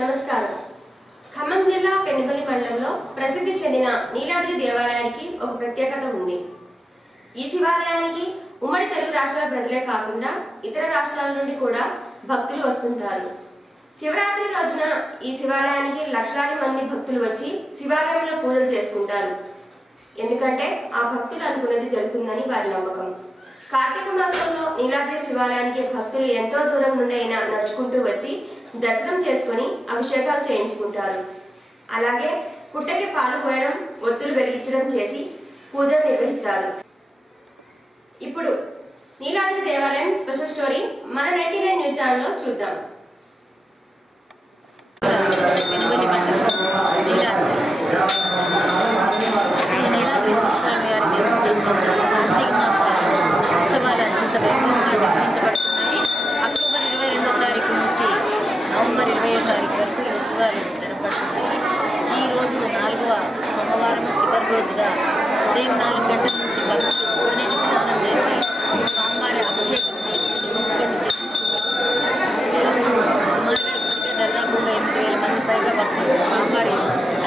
నమస్కారం. ఖమ్మం జిల్లా పెనుపల్లి మండలంలో ప్రసిద్ధి చెందిన నీలాద్రి దేవాలయానికి ఒక ప్రత్యేకత ఉంది. ఈ శివాలయానికి ఉమ్మడి తెలుగు రాష్ట్రాల ప్రజలే కాకుండా ఇతర రాష్ట్రాల నుండి కూడా భక్తులు వస్తుంటారు. శివరాత్రి రోజున ఈ శివాలయానికి లక్షలాది మంది భక్తులు వచ్చి శివాలయంలో పూజలు చేసుకుంటారు. ఎందుకంటే ఆ భక్తులు అనుకున్నది జరుగుతుందని వారి నమ్మకం. కార్తీక మాసంలో నీలాద్రి శివాలయానికి భక్తులు ఎంతో దూరం నుండి అయినా నడుచుకుంటూ వచ్చి దర్శనం చేసుకుని అభిషేకాలు చేయించుకుంటారు. అలాగే పుట్టకి పాలు పోయడం, ఒత్తులు వెలిగించడం చేసి పూజలు నిర్వహిస్తారు. ఇప్పుడు నీలాద్రి దేవాలయం స్పెషల్ స్టోరీ మన 99 న్యూస్ ఛానల్లో చూద్దాం. పెనుపల్లి మండలం నీలాద్రి శ్రీస్వామి వారి దేవస్థానంలో కార్తీక మాస ఉత్సవాలు అత్యంత వైభవంగా నిర్వహించబడుతున్నాయి. అక్టోబర్ 22వ తారీఖు నుంచి నవంబర్ 20వ తారీఖు వరకు ఈ ఉత్సవాలు జరపబడుతున్నాయి. ఈరోజు 4వ సోమవారం చివరి రోజుగా ఉదయం 4 గంటల నుంచి భక్తులు కోనేటి స్నానం చేసి స్వామివారి అభిషేకం చేసుకుని మొక్కుబడులు చేయించుకుంటారు. ఈరోజు సుమారుగా దాదాపుగా 8,000 మంది పైగా భక్తులు స్వామివారి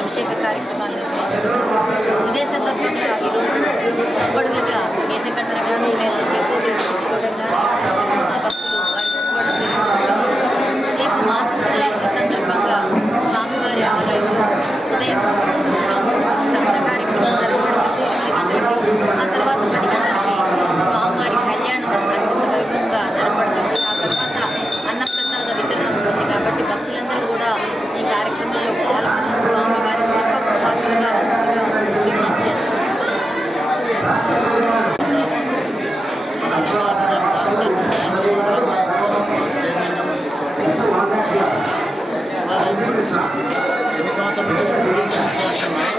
అభిషేక కార్యక్రమాలు నిర్వహించుకుంటారు. ఇదే సందర్భంగా ఈరోజు మొక్కుబడులుగా కేశకట్టన కానీ లేదా చేపూరులు తెచ్చుకోవడం కానీ ఎక్కువగా భక్తులు వారి మొక్కుబడులు చెల్లించుకుంటారు. రేపు మాస శివరాత్రి సందర్భంగా స్వామివారి ఆలయంలో ఉదయం శ్రవణ కార్యక్రమం జరగబడుతుంది 8 గంటలకి. ఆ తర్వాత 10 గంటలకి స్వామివారి కళ్యాణం అత్యంత వైభవంగా జరగబడుతుంది. ఆ తర్వాత అన్నప్రసాద వితరణ ఉంటుంది. కాబట్టి భక్తులందరూ కూడా ఈ కార్యక్రమంలో పాల్గొని స్వామివారి కృపకు పాత్రలుగా వలసిందిగా విజ్ఞప్తి చేస్తారు. ఎన్ని సంవత్సరాలు చేస్తున్నాయి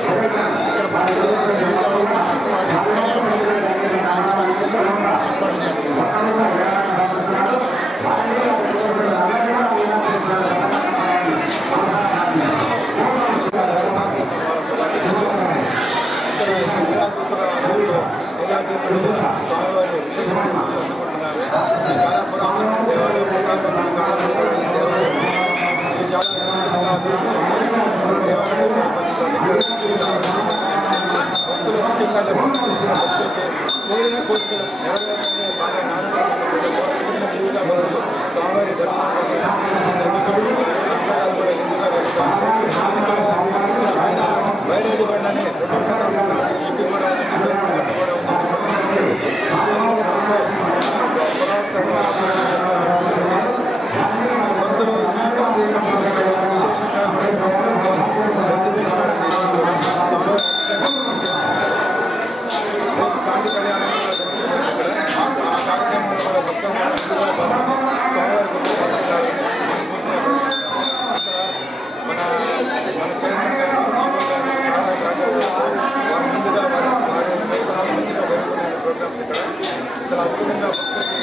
ఇక్కడ భక్తులు వస్తున్నారు. వారి సౌకర్యాలు ఏర్పాటు చేస్తున్నారు. స్వామివారి విశేషమైన అందుకుంటున్నారు. చాలా పురాతన దేవాలయం, చాలా దేవాలయ భక్తులు ముఖ్యంగా భక్తులకి కోరిన కోరికలు నెరవేరాలని బాగా నారాయణ విలువగా భక్తులు స్వామివారి దర్శనం కూడా ఎందుగా జరుగుతారు. ఇక్కడ ఆయన బయలుదేరి బండని 2వ శతాబ్దంలో లిపి కూడా ఉంది, బయలుదేరి బండ కూడా ఉంది. భక్తులు ఈ కార్యక్రమాలను విశేషంగా దర్శించుకున్నారండి. శాంతి కళ్యాణం ఆ కార్యక్రమంలో కూడా భక్తులు ముందుగా స్వామివారికి భద్రతాలని మన చైర్మన్ గారు చాలా సహకారం వారు ముందుగా వారి మంచిగా జరుగుతున్న ప్రోగ్రామ్స్ ఇక్కడ చాలా అద్భుతంగా భక్తులకి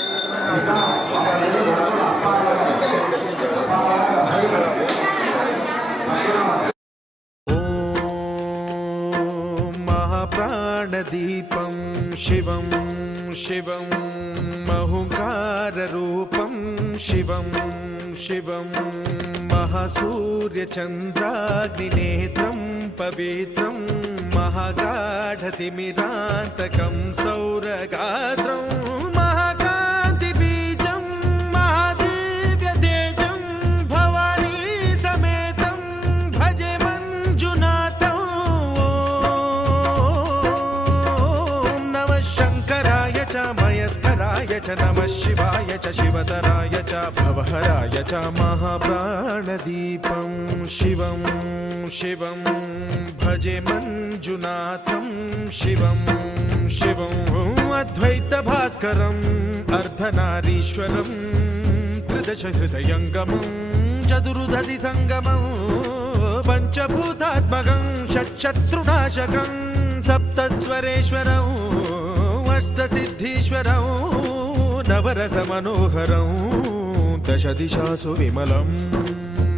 ప్రాణదీపం శివం శివం మహుంకారరూపం శివం శివం మహాసూర్యచంద్రాగ్నినేత్రం పవిత్రం మహాగాఢతిమిరాంతకం సౌరగాత్రం మహాకాంతిబీజం మహాదివ్యతేజం భవానీ సమేతం భజే మంజునాథం. మయస్కరాయ చ నమః శివాయ చ శివతరాయ చ భవహరాయ చ మహాప్రాణదీపం శివం శివం భజే మంజునాథం శివం శివం అద్వైత భాస్కరం అర్ధనారీశ్వరం త్రిదశ హృదయంగమం చతురుదధి సంగమం పంచభూతాత్మకం షట్శత్రునాశకం సప్తస్వరేశ్వరం అష్టసిద్ధీశ్వరం నవరస మనోహరం దశ దిశాసు విమలం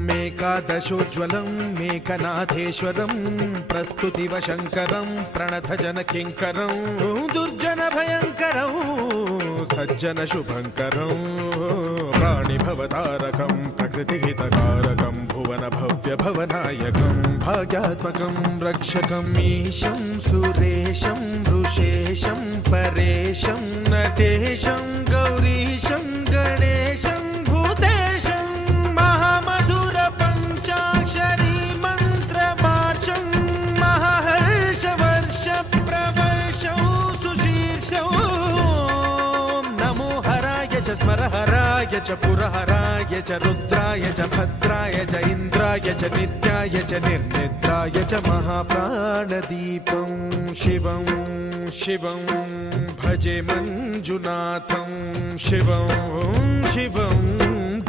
మేకాదశోజ్వలం మేకనాథేశ్వరం ప్రస్తుతివ శంకరం ప్రణతజన కింకరం దుర్జన భయంకరం సజ్జన శుభంకరం ప్రాణిభవతారకం प्रकृतिहितकारकं भुवन भव्य भवनायकं भाग्यात्मकं रक्षकम् ईशं सुरेशं ऋषेशं परेशं नटेशं गौरीशं गणेशं भूतेशं महामधुर पञ्चाक्षरी मन्त्रमार्चं महाहर्षवर्ष प्रवर्षं सुशीर्षं नमो हराय च स्मरहराय च पुरहराय च रुद्राय च भद्राय च इन्द्राय च नित्याय च निर्निद्राय च महाप्राणदीपं शिवं शिवं भजे मञ्जुनाथं शिवं शिवं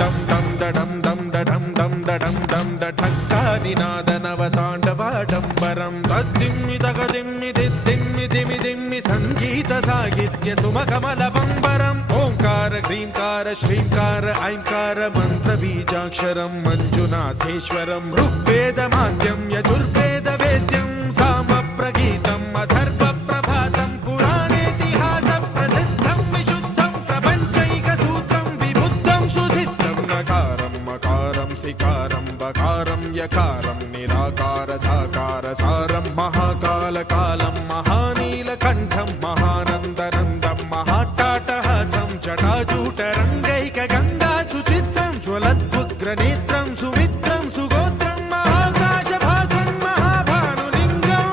डं डं डडं डं डडं डं डडं डं डठक्कानिनादनवताण्डवाडम्बरं तद्दिम्मि तगदिम्मि दिद्दिम्मि दिमि दिम्मि सङ्गीतसाहित्य सुमकमलबम्बरम् ओङ्कार ह्रीङ्कार श्रीङ्कार ऐङ्कार मन्त्रबीजाक्षरं मञ्जुनाथेश्वरं ऋग्वेदमाद्यं यजुर्वेदवेद्यं सामप्रगीतम् अथर्वप्रभातं पुराणेतिहासप्रसिद्धं विशुद्धं प्रपञ्चैकसूत्रं विबुद्धं सुसिद्धं नकारं मकारं सिकारं बकारं यकारं निराकार साकार सारं महाकालकालं महानीलकण्ठं महानन्दनन्दं महाट्टाटहासं जटाजूटरङ्गैकगङ्गा सुचित्रं ज्वलद्वुग्रनेत्रं सुमित्रं सुगोत्रं महाकाशभासं महाभानुलिङ्गं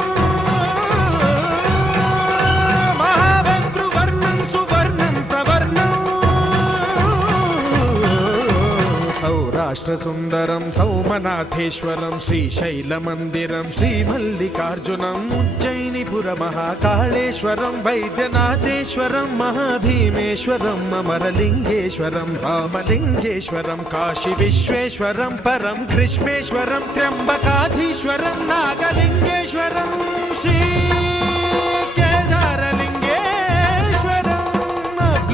महाभद्रुवर्णं सुवर्णं प्रवर्णं सौराष्ट्रसुन्दरं सौमनाथेश्वरं श्रीशैलमन्दिरं श्रीमल्लिकार्जुनम् उज्जयिनीपुरमहाकाळेश्वरं वैद्यनाथेश्वरं महाभीमेश्वरं अमरलिङ्गेश्वरं रामलिङ्गेश्वरं काशीविश्वेश्वरं परं ग्रीष्मेश्वरं त्र्यम्बकाधीश्वरं नागलिङ्गेश्वरं श्रीकेदारलिङ्गेश्वरं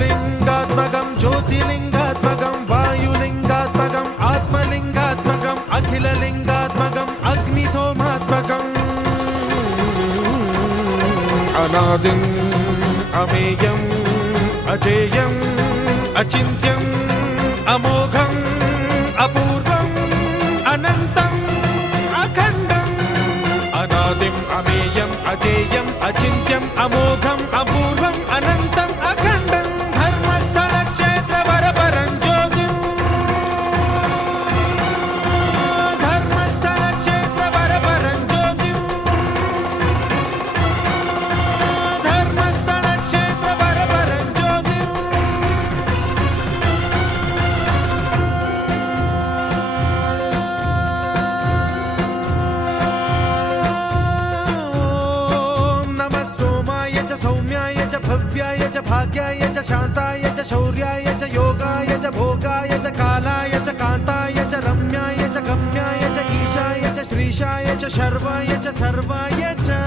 लिङ्गात्मकं ज्योतिलिङ्गात्मकं वायुलिङ्गात्मकम् आत्मलिङ्गात्मकम् अखिललिङ्गात्मकम् अग्निसोमात्मकम् अनादिम् अमेयम् अजेयम् अचिन्त्यम् अमोघम् अपूर्वम् अनन्तम् अखण्डम् अनादिम् अमेयम् अजेयम् अचिन्त्यम् अमोघम् अपूर्वम् अनन्तम् अखण्डम् धर्मस्थलक्षेत्रवरपरं ज्योतिम् धर्मस्थलक्षेत्रवरपरं ज्योतिम् धर्मस्थलक्षेत्रवरपरं ज्योतिम् ॐ नमः सोमाय च सौम्याय च भव्याय च भाग्याय च शान्ताय च शौर्याय च योगाय च भोगाय च कालाय च कान्ताय च रम्याय च गम्याय च ईशाय च श्रीशाय च शर्वाय च सर्वाय च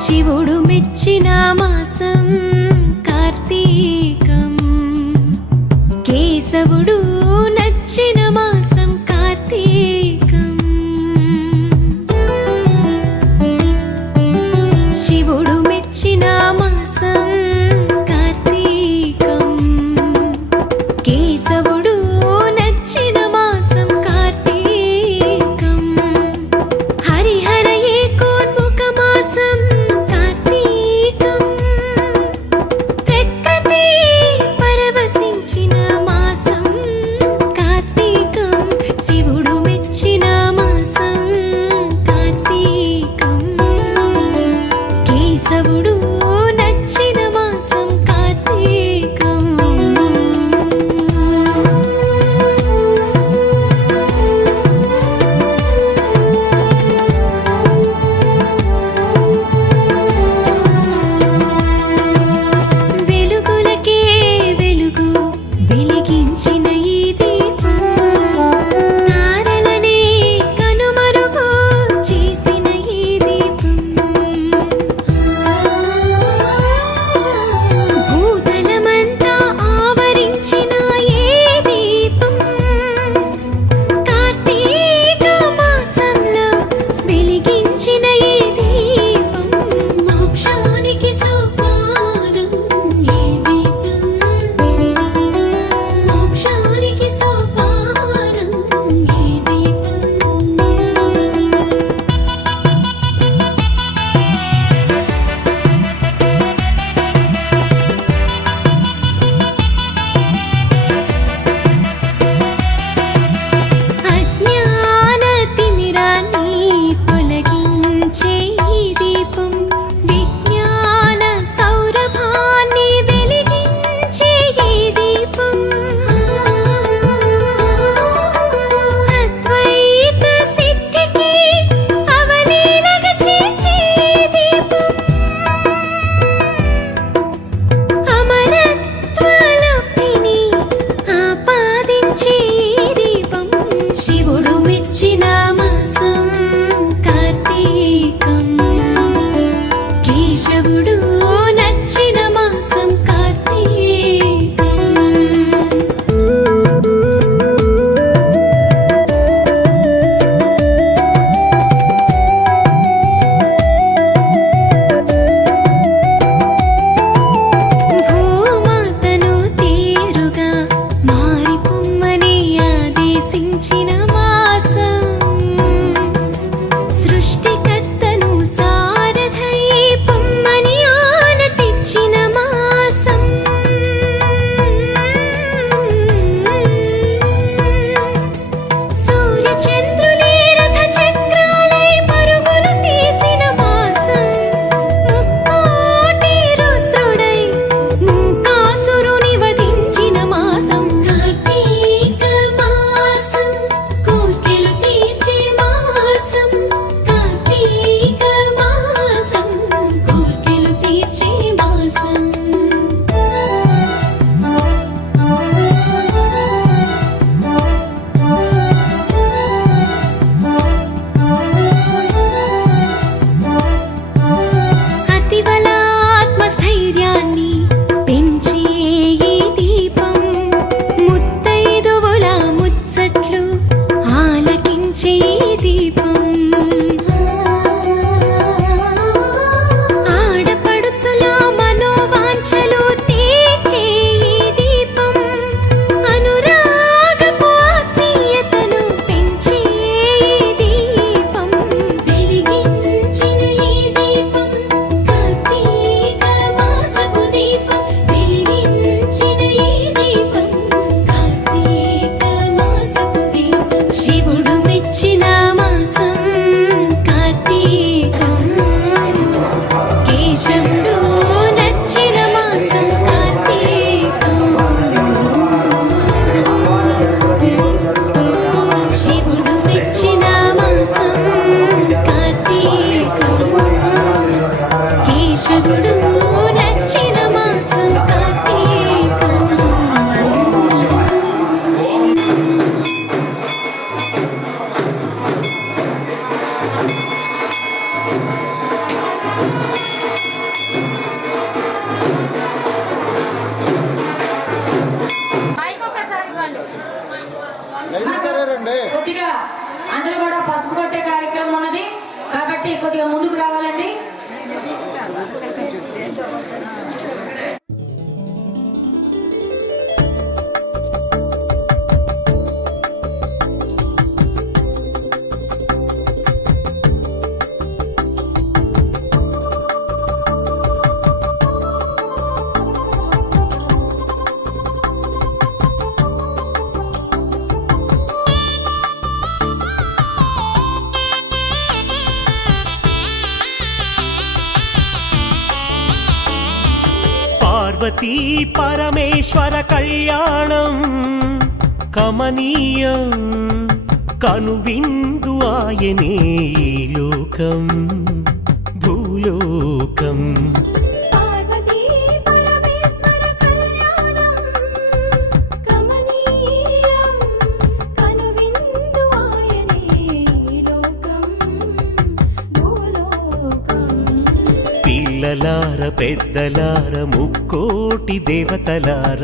శివుడు మెచ్చిన మాసం కేశవుడు నచ్చిన మాసం కార్తీకం. వెలుగులకే వెలుగు వెలిగించిన ఈ దీపం, తారలనే కనుమరుగు చేసిన ఈ దీపం, భూతలమంతా ఆవరించిన ఈ దీపం, కార్తీక మాసంలో వెలిగించిన ఈ దీపం, మోక్షానికి సోపానం ఈ దీపం, మోక్షానికి సోపానం ఈ దీపం. అజ్ఞాన తిమిరాన్ని తొలగించే ఈ దీపం, విజ్ఞాన సౌరభాన్ని వెలిగించే ఈ దీపం, అద్వైత సిద్ధికి అవలీలగా చేర్చే ఈ దీపం, అమరత్వలబ్ధిని ఆపాదించే ఈ దీపం, శివుడు మెచ్చిన మాసం కార్తీకం, కేశవుడు నచ్చిన మాసం కార్తీకం. భూమాతను తీరుగా మారిపొమ్మని ఆదేశించిన మాసం, సృష్టికర్తను సారథై పొమ్మని ఆనతిచ్చిన మాసం, సూర్యచంద్రులే రథ చక్రాలై పరుగులు తీసిన మాసం, ముక్కోటి రుద్రుడై మూకాసురుని వధించిన మాసం, కార్తీక మాసం కోర్కెలు తీర్చే మాసం, కార్తీక మాసం కోర్కెలు తీర్చే మాసం. అతిబల ఆత్మస్థైర్యాన్ని పెంచే ఈ దీపం, ముత్తైదువుల ముచ్చట్లు ఆలకించే ఈ దీపం, ఆడపడుచుల మనోవాంఛలు తీర్చే ఈ దీపం, అనురాగపు ఆత్మీయతను పెంచే ఈ దీపం, వెలిగించిన ఈ దీపం, కార్తీక మాసపు దీపం, వెలిగించిన ఈ దీపం, కార్తీక మాసపు దీపం, శివుడు మెచ్చిన మాసం కార్తీకం, కేశవుడు నచ్చిన మాసం కార్తీకం, శివుడు మెచ్చిన మాసం కార్తీకం, కేశవుడు నచ్చిన మాసం కార్తీకం. కొద్దిగా అందరూ కూడా పసుపు కొట్టే కార్యక్రమం ఉన్నది కాబట్టి కొద్దిగా ముందుకు రావాలండి. పార్వతీ పరమేశ్వర కళ్యాణం కమనీయం కనువిందు ఆయనే ఈ లోకం భూలోకం. పార్వతీ పరమేశ్వర కళ్యాణం కమనీయం కనువిందు ఆయనే ఈ లోకం భూలోకం. పిల్లలార పెద్దలార ముక్కోటి దేవతలార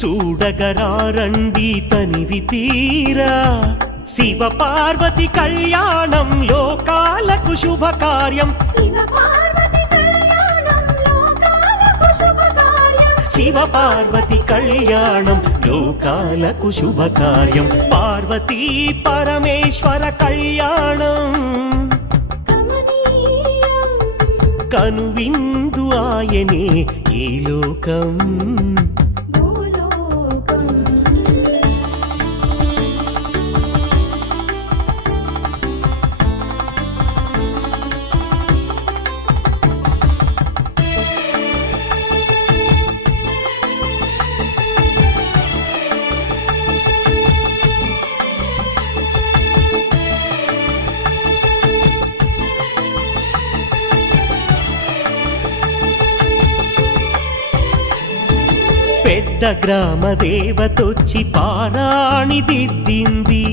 చూడగరారండి తనివి తీరా. శివ పార్వతి కళ్యాణం లోకాలకు శుభకార్యం. శివ పార్వతి కళ్యాణం లోకాలకు శుభకార్యం. శివ పార్వతి కళ్యాణం లోకాలకు శుభకార్యం. పార్వతీ పరమేశ్వర కళ్యాణం కమనీయం కనువిందు ఆయనే ఈ లోకం భూలోకం. పెద్ద గ్రామ దేవతొచ్చి పారాణి దిద్దింది.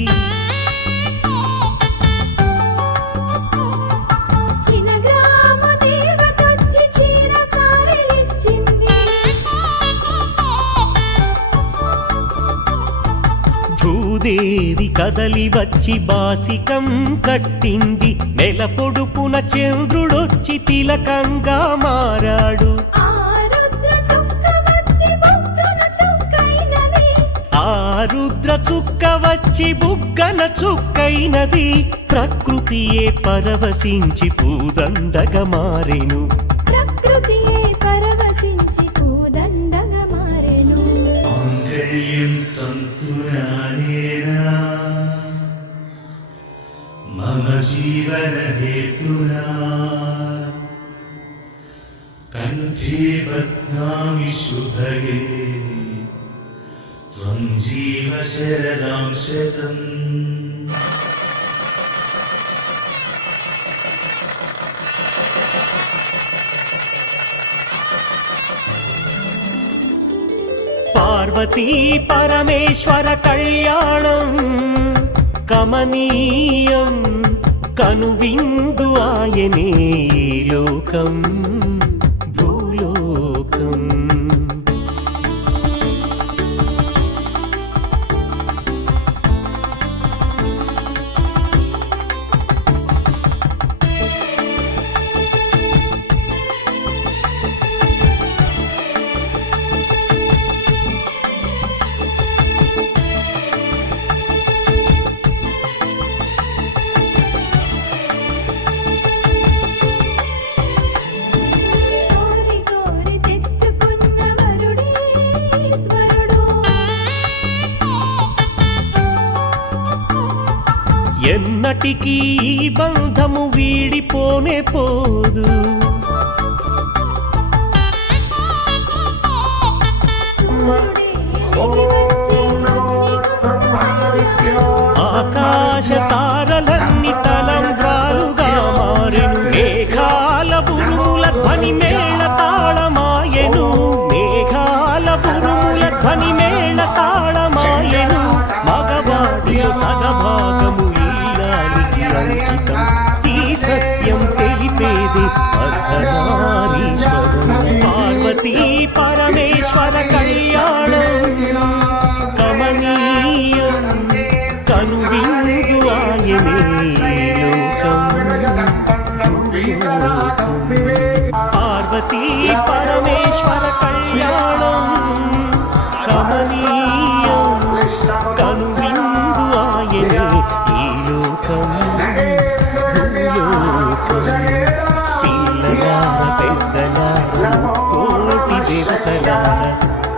చిన్న గ్రామ దేవతొచ్చి చీర సారెలిచ్చింది. భూదేవి కదలి వచ్చి బాసికం కట్టింది. నెల పొడుపున చంద్రుడొచ్చి తిలకంగా మారాడు. ఆ రుద్ర చుక్క వచ్చి బొగ్గన చుక్కైనది. ఆ రుద్ర చుక్క వచ్చి బుగ్గన చుక్కైనది. ప్రకృతియే పరవశించి పూదండగా మారెను. ప్రకృతియే పరవశించి పూదండగా మారెను. మాంగళ్యం తంతునానేనా మమ జీవన హేతునా కంఠే బధ్నామి శుభగే త్వం జీవ శరదాం శతం. పార్వతీ పరమేశ్వర కళ్యాణం కమనీయం కనువిందు ఆయనే ఈ లోకం భూలోకం. కోరి కోరి తెచ్చుకున్న వరుడే ఈశ్వరుడు. ఎన్నటికీ ఈ బంధము వీడిపోనే పోదు. సూర్యుడే దిగి వచ్చి అగ్నిగుండాలు. ఆకాశ తారలన్నీ తలంబ్రాలుగా మారెను. మేఘాల బురుముల ధ్వని మేళ తాళమాయెను. మేఘాల బురుముల ధ్వని మేళ తాళమాయెను. మగవాడిలో సగభాగము ఇల్లాలికి అంకితం. ఈ సత్యం తెలిపేది అర్ధనారీశ్వరం. పార్వతీ పరమేశ్వర కళ్యాణం కమనీయం కనువిందు ఆయనే ఈ లోకం భూలోకం. పార్వతీ పరమేశ్వర కళ్యాణం కమనీయం కనువిందు ఆయనే ఈ లోకం భూలోకం. పిల్లలార పెద్దలార కోటి దేవతలార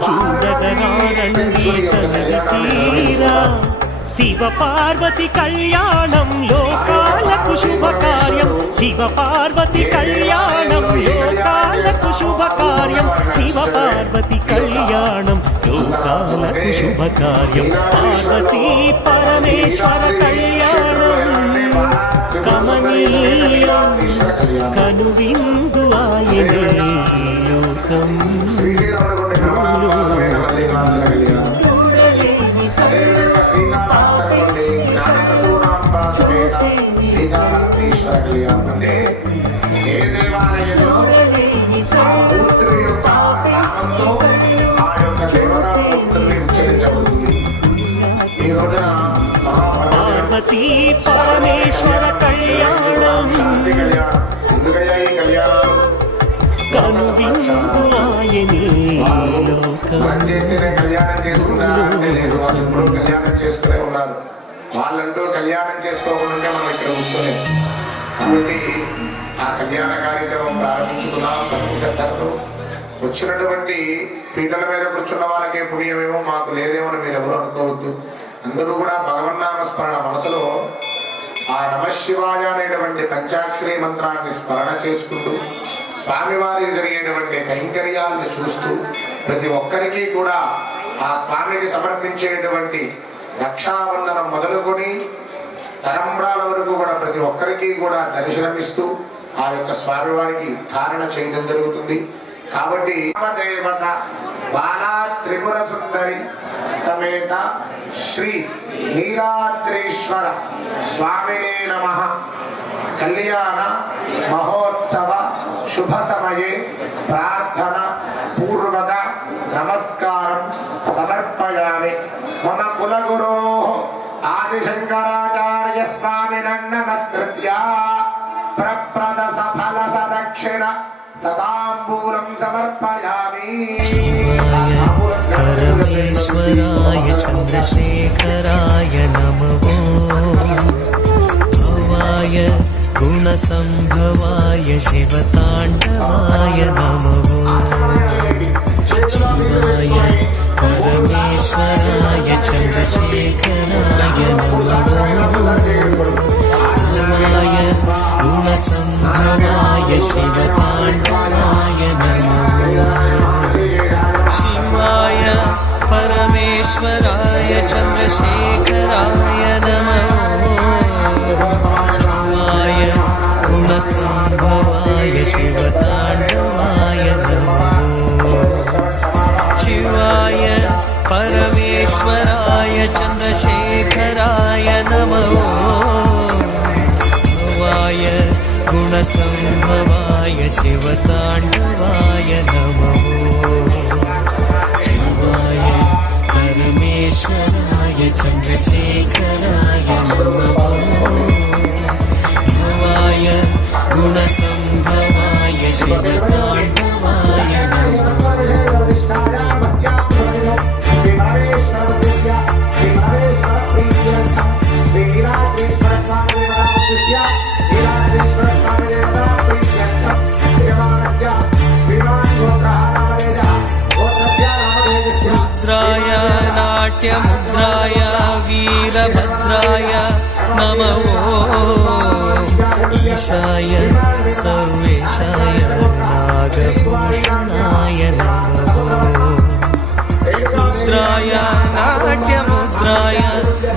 చూడగరారండి తనవి తీరా. శివ పార్వతి కళ్యాణం లోకాలకు శుభకార్యం. శివ పార్వతి కళ్యాణం లోకాలకు శుభకార్యం. కళ్యాణం శివ పార్వతి కళ్యాణం లోకాలకు శుభకార్యం పార్వతీ పరమేశ్వర కళ్యాణం కమనీయం కనువిందు ఆయనే లోకం శ్రీకాళహస్తీశ్వర కళ్యాణం ఏ దేవాలయంలో ఆ మూర్తుల యొక్క నామంలో ఆ యొక్క దేవతా మూర్తుల్ని ఉచ్చరించబడుతుంది. ఈ రోజున పార్వతీ పరమేశ్వర కళ్యాణం శాంతి కళ్యాణం. ఎందుకయ్యా ఈ కళ్యాణం? కనువిందు ఆయనే లోకం మనం చేస్తేనే కళ్యాణం చేసుకున్నారా అంటే లేదు, వాళ్ళు ఎప్పుడూ కళ్యాణం చేసుకునే ఉన్నారు. వాళ్ళంటూ కళ్యాణం చేసుకోకుండా మనం ఇక్కడ కూర్చోలేదు. కాబట్టి ఆ కళ్యాణ కార్యక్రమం ప్రారంభించుకున్నాం భక్తి శ్రద్ధలతో. వచ్చినటువంటి పీటల మీద కూర్చున్న వాళ్ళకే పుణ్యమేమో మాకు లేదేమో మీరు ఎవరు అనుకోవద్దు. అందరూ కూడా భగవన్నామ స్మరణ మనసులో ఆ నమశివాయ అనేటువంటి పంచాక్షరి మంత్రాన్ని స్మరణ చేసుకుంటూ స్వామివారి జరిగేటువంటి కైంకర్యాలను చూస్తూ ప్రతి ఒక్కరికి కూడా ఆ స్వామికి సమర్పించేటువంటి రక్షాబంధనం మొదలుకొని తరంబ్రాల వరకు కూడా ప్రతి ఒక్కరికి కూడా దర్శనమిస్తూ ఆ యొక్క స్వామివారికి ధారణ చేయడం జరుగుతుంది. కాబట్టి దేవత బాలా త్రిపుర సుందరి సమేత శ్రీ నీలాద్రీశ్వర స్వామినే నమః కళ్యాణ మహోత్సవ శుభ సమయే ప్రార్థన పూర్వక నమస్కారం సమర్పయామి. మమ కులగురో ఆదిశంకరాచార్య స్వామినః నమస్కృత్య ప్రప్రద సఫల సదక్షిణ సదాంబూలం సమర్పయామి. परमेश्वराय चन्द्रशेखराय नमो भवाय गुणसम्भवाय शिवताण्डवाय नमो शिवाय परमेश्वराय चन्द्रशेखराय नमो भवाय गुणसम्भवाय शिवताण्डवाय नमो शिवाय परमेश्वराय चन्द्रशेखराय नमो भवाय गुणसम्भवाय शिवताण्डवाय नमो शिवाय परमेश्वराय चन्द्रशेखराय नमो भवाय गुणसम्भवाय शिवताण्डवाय नमो शिवाय परमेश्वराय चन्द्रशेखराय नमो भवाय गुणसम्भवाय शिवताण्डवाय नमो रुद्राय नाट्यमुद्राय वीरभद्राय नमो ईशाय सर्वेशाय नागभूषणाय नमो रुद्राय नाट्यमुद्राय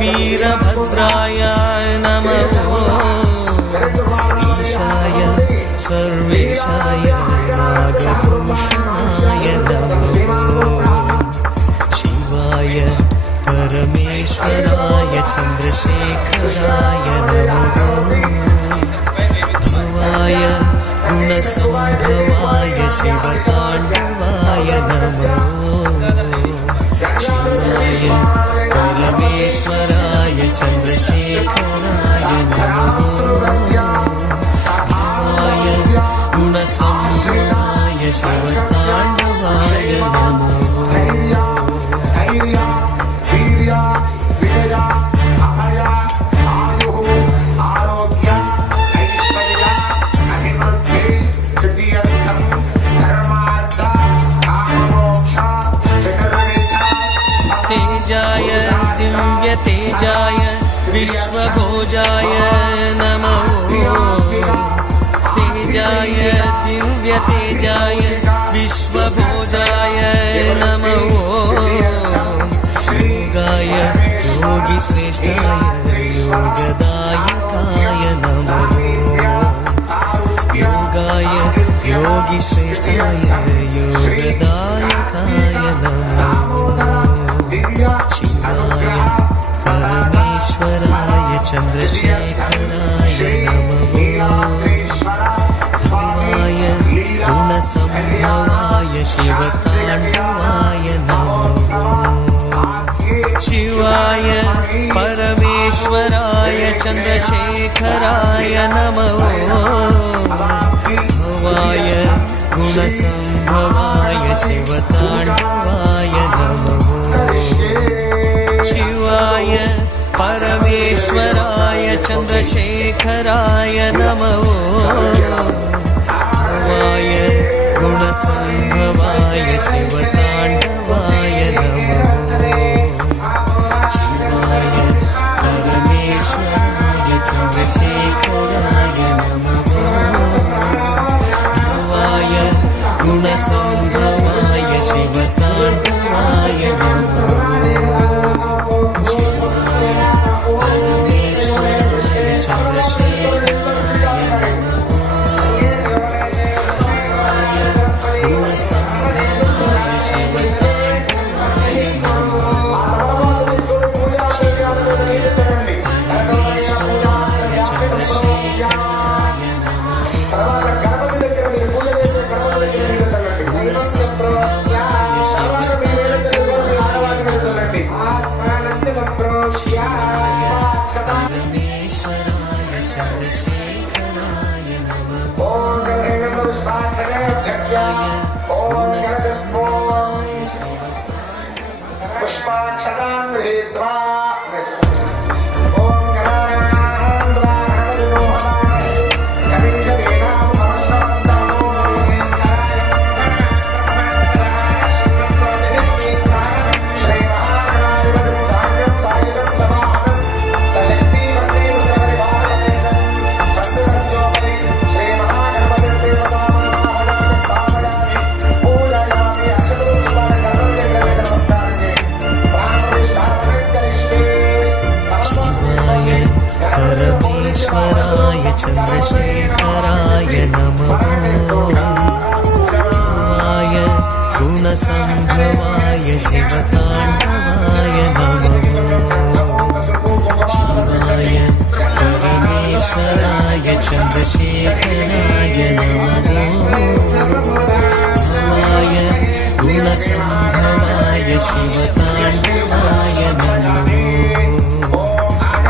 वीरभद्राय नमो ईशाय सर्वेशाय नागभूषणाय नमो शिवाय परमेश्वराय चन्द्रशेखराय नमो भवाय गुणसम्भवाय शिवताण्डवाय नमो शिवाय परमेश्वराय चन्द्रशेखराय नमो भवाय गुणसम्भवाय शिवताण्डवाय नमो तेजाय दिव्यतेजाय विश्वभोजाय नमो तेजाय दिव्यतेजाय विश्व विश्वभोजाय नमो योगाय योगिश्रेष्ठाय योगदायकाय नमो योगाय योगिश्रेष्ठाय योगदायकाय नमो शिवाय परमेश्वराय चन्द्रशेखराय नमो शिवाय गुणसम्भवाय शिवताण्डवाय नमो शिवाय परमेश्वराय चन्द्रशेखराय नमो भवाय गुणसम्भवाय शिवताण्डवाय नमो शिवाय परमेश्वराय चन्द्रशेखराय नमो भवाय गुणसम्भवाय शिवताण्डवाय नमो शिवाय परमेश्वराय चन्द्रशेखराय नमो भवाय गुणसम्भवाय शिवताण्डवाय नमो शिवाय परमेश्वराय चन्द्रशेखराय नमो भवाय गुणसम्भवाय शिवताण्डवाय नमो शिवाय परमेश्वराय चन्द्रशेखराय नमो गुणसम्भवाय शिवाय परमेश्वराय चन्द्रशेखराय नमः गुणसम्भवाय पुष्पाक्षतां गृहीत्वा परमेश्वराय चन्द्रशेखराय नमः भवाय गुणसम्भवाय शिवताण्डवाय नमः शिवाय परमेश्वराय चन्द्रशेखराय नमः भवाय गुणसम्भवाय शिवताण्डवाय नमः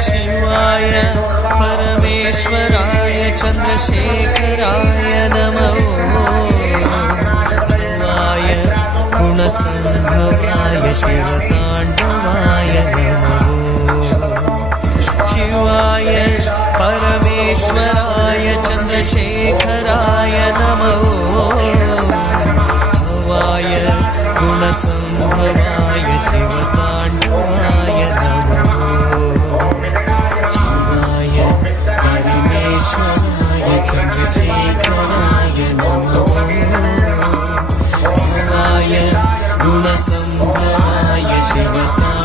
शिवाय परमेश्वराय चन्द्रशेखराय नमो भवाय गुणसम्भवाय शिवताण्डवाय नमो शिवाय परमेश्वराय चन्द्रशेखराय नमो भवाय गुणसम्भवाय शिवताण्डवाय नमो परमेश्वराय चन्द्रशेखराय नमो भवाय गुणसम्भवाय शिवताण्डवाय